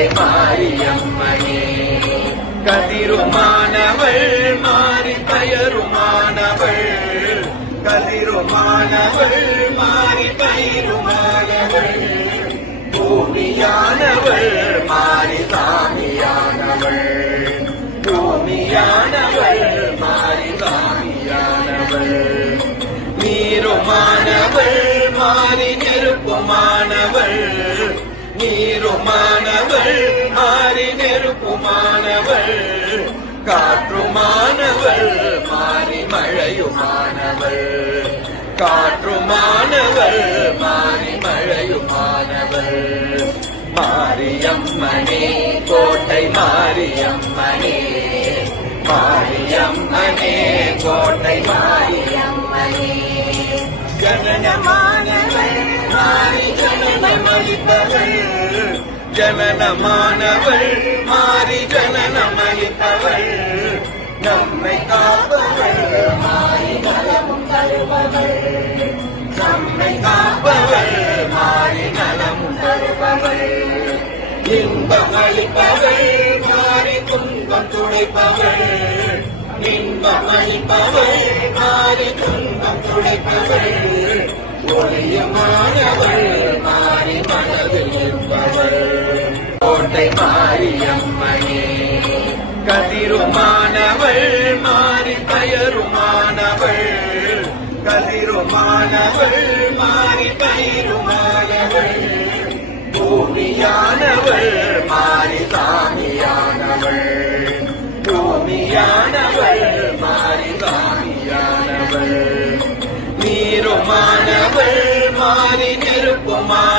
கோட்டை மாரியம்மனே கதிருமானவள் மாறி பெயருமானவள் கதிருமானவள் மாறி பெயருமானவள் பூமியானவள் மாறி சாமியானவள். பூமியானவள் மாறி சாமியானவள். நீருமானவள் மாறி நெருப்புமானவள் நீருமானவள் மாறி நெருப்புமானவள் காற்றுமானவள் மாறி மழையுமானவள் காற்றுமானவள் மாறி மழையுமானவள் மாரியம்மனே கோட்டை மாரியம்மனே. மாரியம்மனே கோட்டை மாரியம்மனே. ஜனனமானவள் மாறி ஜனனமளிப்பவள் ஜனனமானவள் மாறி ஜனனமளிப்பவள். நம்மை காப்பவள் மாறி நலமும் தருபவள். நம்மை காப்பவள் மாறி நலமும் தருபவள். இன்பம் அளிப்பவள் மாறி துன்பம் துடைப்பவள். இன்பம் அளிப்பவள் மாறி துன்பம் துடைப்பவள். ஒளியமான மாரியம்மனே. கதிருமானவள் மாறி பெயருமானவள் கதிருமானவள் மாறி பெயருமானவள் பூமியானவள் மாறி சாமியானவள். பூமியானவள் மாறி சாமியானவள். நீருமானவள் மாறி நெருப்புமானவள்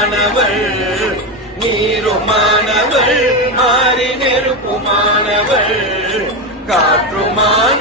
நீருமானவள் மாறி நெருப்புமானவள் காற்றுமான